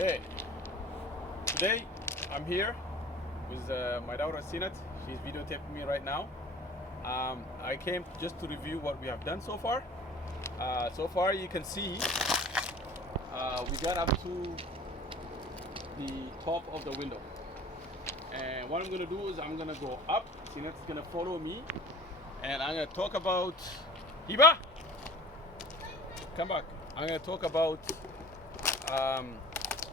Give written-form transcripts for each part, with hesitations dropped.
Okay, today I'm here with my daughter Sinat. She's videotaping me right now. I came just to review what we have done so far. So far you can see we got up to the top of the window. And what I'm going to do is I'm going to go up. Sinat's going to follow me. And I'm going to talk about... Hiba! Come back. I'm going to talk about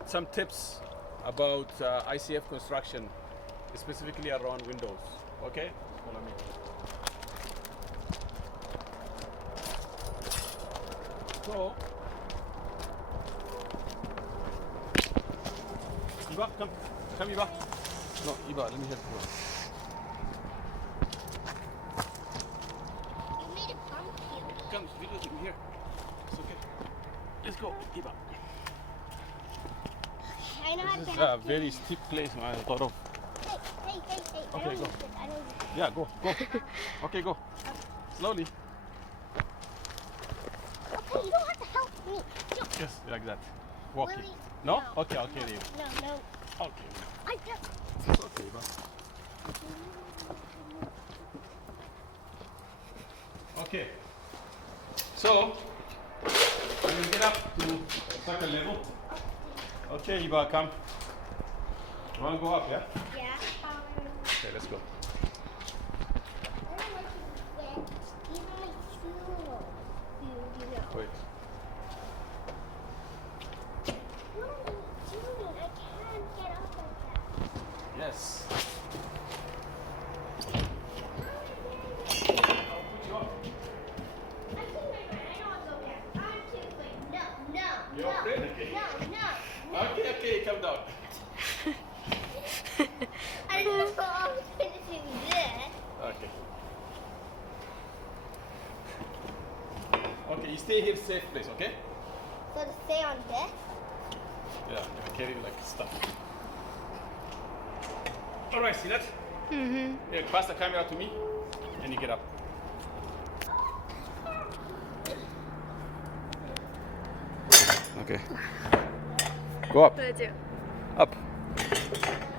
some tips about ICF construction, specifically around windows. Okay? Follow me. So, Iba, come. Come, Iba. No, Iba, let me help you. You made a bump here. Come, video with me here. It's okay. Let's go, Iba. I know how This to is help a very steep place, man. I thought of. Hey. Okay, I don't go. use this. I don't use this. Yeah, go. Okay, go. Slowly. Okay, you don't have to help me. No. Yes, like that. Walking. Willie, No? no. Okay, I'll carry you. No. Okay. I don't. It's okay, Iba. Okay. So, we will get up to second level. Okay, Iba, come. You want to go up, yeah? Yeah. Okay, let's go. I don't like it wet. Even my shoes. You know. Wait. What are you doing? I can't get up like that. Yes. I'll put you up. I see my friend. I know it's okay. I'm too afraid. No. You're afraid, okay? No. Okay, come down. I don't know if I was going to do this. Okay. Okay, you stay here, safe place, okay? So to stay on this. Yeah, I carry like stuff. All right, see that? Mm-hmm. Here, pass the camera to me, and you get up. Okay. Go up. Up.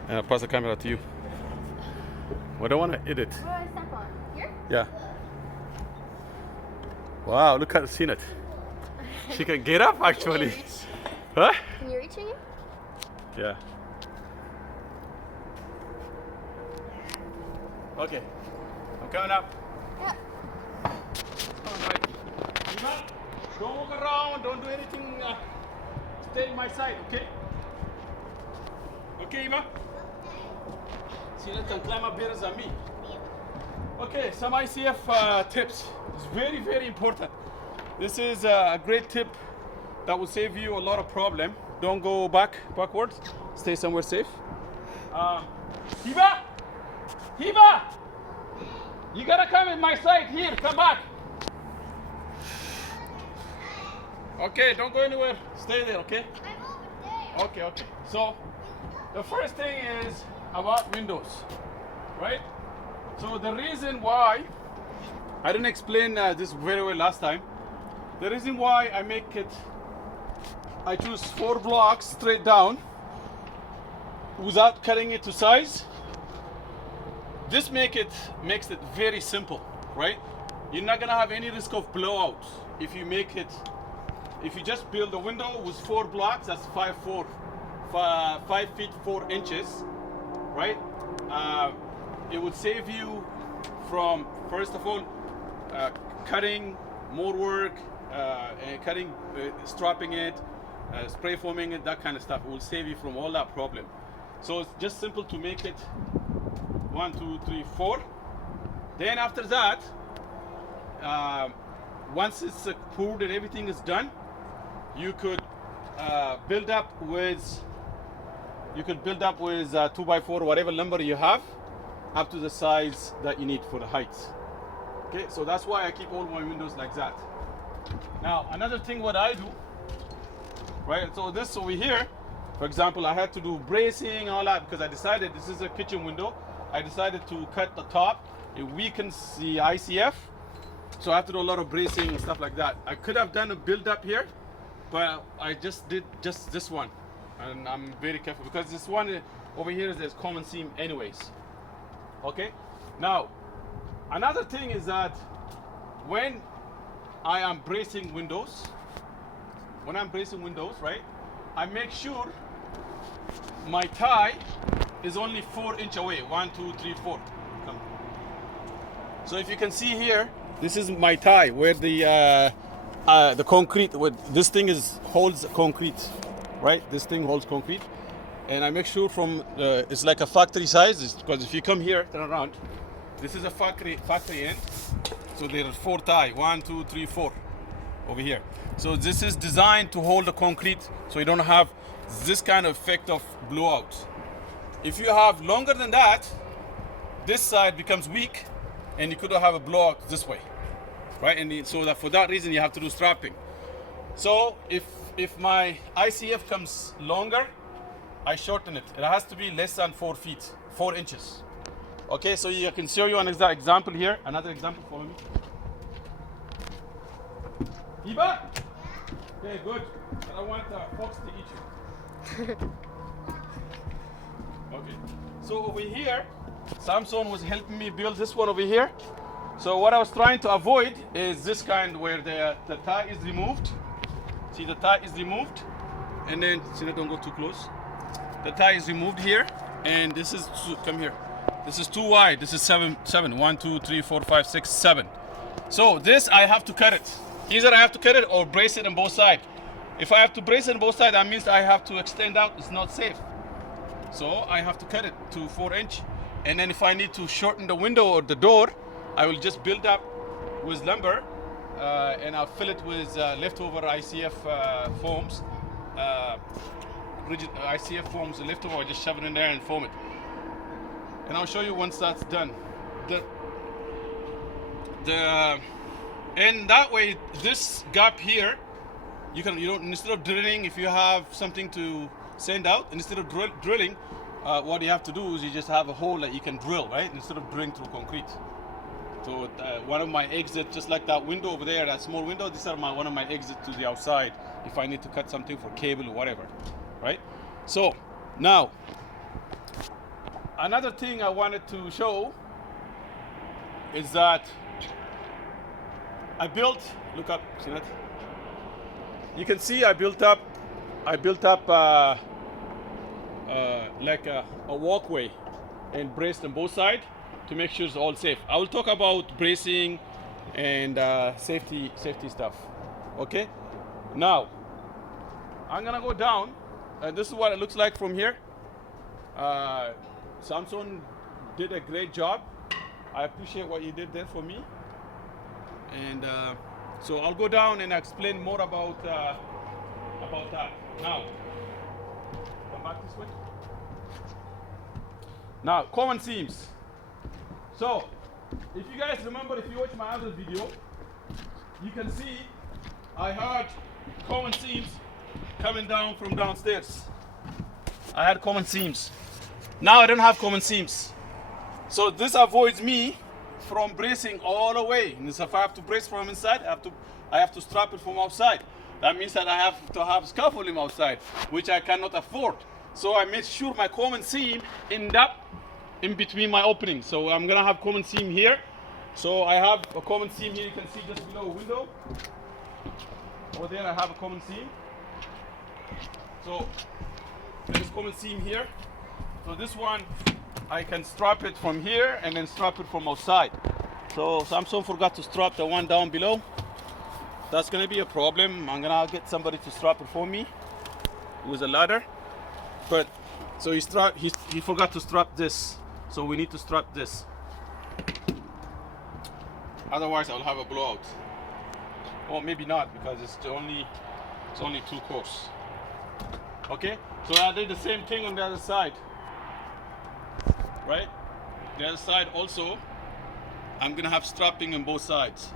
And I'll pass the camera to you. I don't want to edit. Where do I step on? Here? Yeah. Wow, look at Sinat. She can get up actually. Huh? Can you reach it? Yeah. Okay. I'm coming up. Yeah. All right. Iman, don't walk around. Don't do anything. Stay in my side, okay? Okay, Iman? Sinat can climb up better than me. Okay, some ICF tips. It's very, very important. This is a great tip that will save you a lot of problem. Don't go backwards. Stay somewhere safe. Hiba! You gotta come in my side here. Come back. Okay, don't go anywhere. Stay there, okay? I'm over there. Okay. So, the first thing is about windows, right? So the reason why, I didn't explain this very well last time. The reason why I choose 4 blocks straight down without cutting it to size. This makes it very simple, right? You're not gonna have any risk of blowout if you just build a window with 4 blocks. That's 5 feet 4 inches, right? It would save you from, first of all, cutting more work, strapping it, spray foaming it, that kind of stuff. It will save you from all that problem. So it's just simple to make it 1, 2, 3, 4. Then after that, once it's poured and everything is done, you could build up with 2x4, whatever lumber you have, up to the size that you need for the heights. Okay, so that's why I keep all my windows like that. Now, another thing what I do, right? So this over here, for example, I had to do bracing and all that because I decided this is a kitchen window. I decided to cut the top. It weakens the ICF. So I have to do a lot of bracing and stuff like that. I could have done a build up here, but I just did just this one. and I'm very careful because this one over here is common seam anyways. Okay, now another thing is that when I am bracing windows, right, I make sure my tie is only 4 inches away. 1, 2, 3, 4. Come. So if you can see here, this is my tie where the concrete, this thing holds concrete, right? This thing holds concrete, and I make sure from it's like a factory size, because if you come here, turn around, this is a factory end. So there are 4 tie, 1, 2, 3, 4 over here. So this is designed to hold the concrete, so you don't have this kind of effect of blowout. If you have longer than that, this side becomes weak, and you could have a blowout this way, right? And so that for that reason, you have to do strapping. So if my ICF comes longer, I shorten it. It has to be less than 4 feet, 4 inches. Okay, so I can show you an exact example here. Another example, follow me. Eva? Okay, good. I don't want fox to eat you. Okay, so over here, Samson was helping me build this one over here. So what I was trying to avoid is this kind where the tie is removed. See, the tie is removed, and then, see that, don't go too close. The tie is removed here, and this is, come here. This is too wide. This is 7. 1, 2, 3, 4, 5, 6, 7. So this, I have to cut it. Either I have to cut it or brace it on both sides. If I have to brace it on both sides, that means I have to extend out. It's not safe. So I have to cut it to 4 inch. And then if I need to shorten the window or the door, I will just build up with lumber, and I'll fill it with leftover ICF foams. Rigid ICF foams, leftover, I just shove it in there and foam it. And I'll show you once that's done. And that way, this gap here, you don't, instead of drilling, if you have something to send out, instead of drilling, what you have to do is you just have a hole that you can drill, right? Instead of drilling through concrete. So one of my exits, just like that window over there, that small window, these are one of my exits to the outside if I need to cut something for cable or whatever, right? So now, another thing I wanted to show is that I built, look up, see that? You can see I built up like a walkway and braced on both sides to make sure it's all safe. I will talk about bracing and safety stuff. Okay. Now I'm gonna go down, and this is what it looks like from here. Samson did a great job. I appreciate what you did there for me. And so I'll go down and explain more about that. Now, come back this way. Now, common seams. So, if you guys remember, if you watch my other video, you can see I had common seams coming down from downstairs. I had common seams. Now I don't have common seams. So this avoids me from bracing all the way. And if I have to brace from inside, I have to strap it from outside. That means that I have to have scaffolding outside, which I cannot afford. So I made sure my common seam end up in between my openings. So I'm gonna have common seam here. So I have a common seam here. You can see just below a window. Over there I have a common seam. So there's common seam here. So this one, I can strap it from here and then strap it from outside. So Samson forgot to strap the one down below. That's gonna be a problem. I'm gonna get somebody to strap it for me with a ladder. But so he forgot to strap this. So we need to strap this. Otherwise I'll have a blowout. Or maybe not, because it's only 2 course. Okay? So I did the same thing on the other side. Right? The other side also, I'm gonna have strapping on both sides.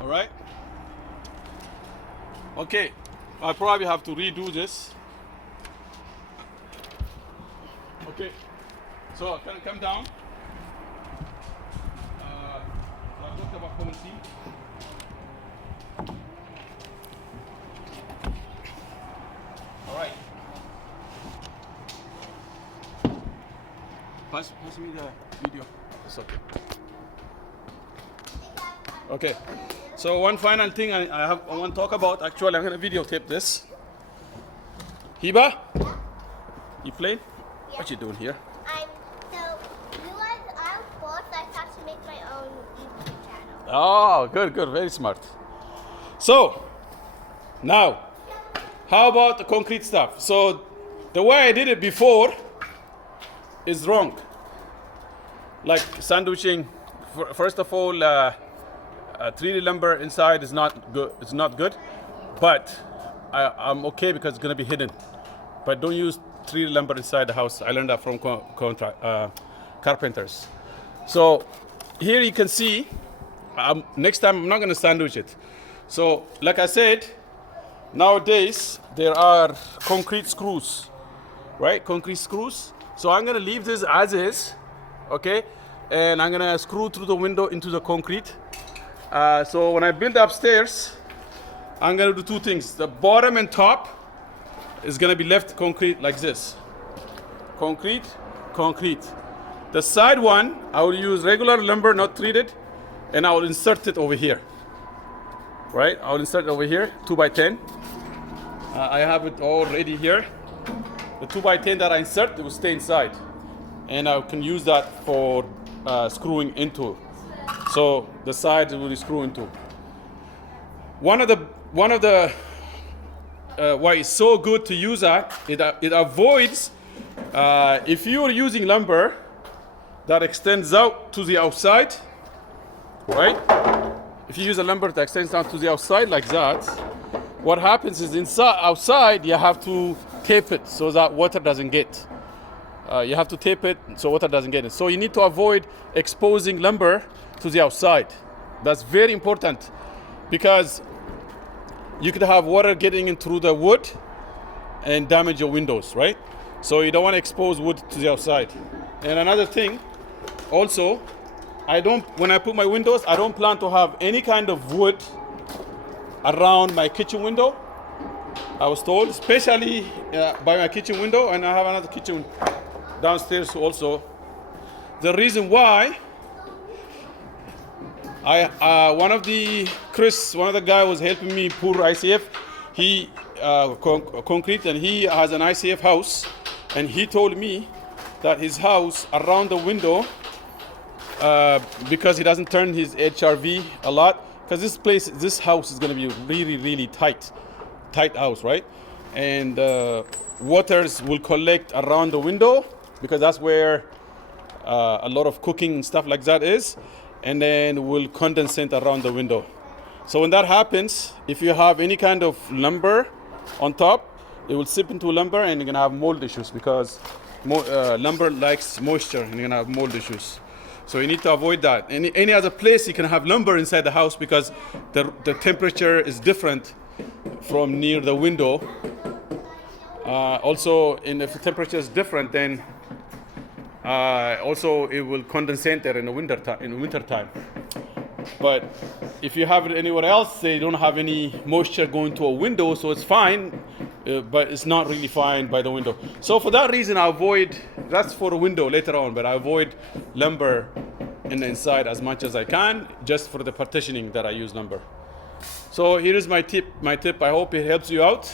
All right? Okay, I probably have to redo this. Okay, so can I come down? So I talked about common seam. Pass me the video. It's okay. Okay. So one final thing I want to talk about. Actually, I'm going to videotape this. Hiba, you playing? Yeah. What you doing here? So you guys, I was bored, so I thought to make my own YouTube channel. Oh, good, very smart. So now, how about the concrete stuff? So the way I did it before is wrong. Like sandwiching, first of all, 3D lumber inside is not good. It's not good, but I'm okay because it's gonna be hidden. But don't use 3D lumber inside the house. I learned that from carpenters. So here you can see. Next time I'm not gonna sandwich it. So like I said, nowadays there are concrete screws, right? Concrete screws. So I'm gonna leave this as is, okay? And I'm gonna screw through the window into the concrete. So when I build upstairs, I'm gonna do two things. The bottom and top is gonna be left concrete like this. Concrete, concrete. The side one, I will use regular lumber, not treated, and I will insert it over here. Right? I will insert it over here, 2x10. I have it all ready here. The 2x10 that I insert, it will stay inside. And I can use that for screwing into. So the sides will screw into. One of the why it's so good to use that, it avoids if you are using lumber that extends out to the outside, right? If you use a lumber that extends out to the outside like that, what happens is outside you have to tape it so that water doesn't get. You have to tape it so water doesn't get it. So you need to avoid exposing lumber to the outside. That's very important because you could have water getting in through the wood and damage your windows, right? So you don't want to expose wood to the outside. And another thing, also, when I put my windows, I don't plan to have any kind of wood around my kitchen window. I was told, especially by my kitchen window, and I have another kitchen downstairs also. The reason why, one of the guy was helping me pour ICF. He concrete, and he has an ICF house, and he told me that his house around the window, because he doesn't turn his HRV a lot, because this house is going to be really tight house, right? And waters will collect around the window because that's where a lot of cooking and stuff like that is, and then will condensate around the window. So when that happens, if you have any kind of lumber on top, it will seep into lumber and you're gonna have mold issues because lumber likes moisture and you're gonna have mold issues. So you need to avoid that. Any other place you can have lumber inside the house because the temperature is different from near the window. Also, if the temperature is different, then also it will condensate there in the winter time. But if you have it anywhere else, they don't have any moisture going to a window, so it's fine, but it's not really fine by the window. So for that reason, I avoid, that's for the window later on, but I avoid lumber in the inside as much as I can, just for the partitioning that I use lumber. So here is my tip. I hope it helps you out.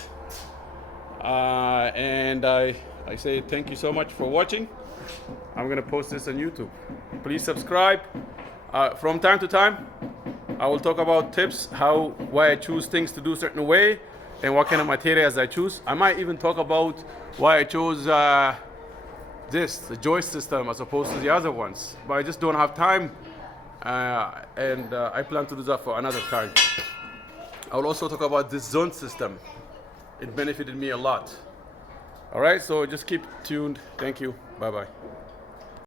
And I say thank you so much for watching. I'm gonna post this on YouTube. Please subscribe. From time to time, I will talk about tips, why I choose things to do a certain way, and what kind of materials I choose. I might even talk about why I chose the joist system as opposed to the other ones. But I just don't have time, and I plan to do that for another time. I will also talk about this zone system. It benefited me a lot. All right, so just keep tuned. Thank you. Bye-bye.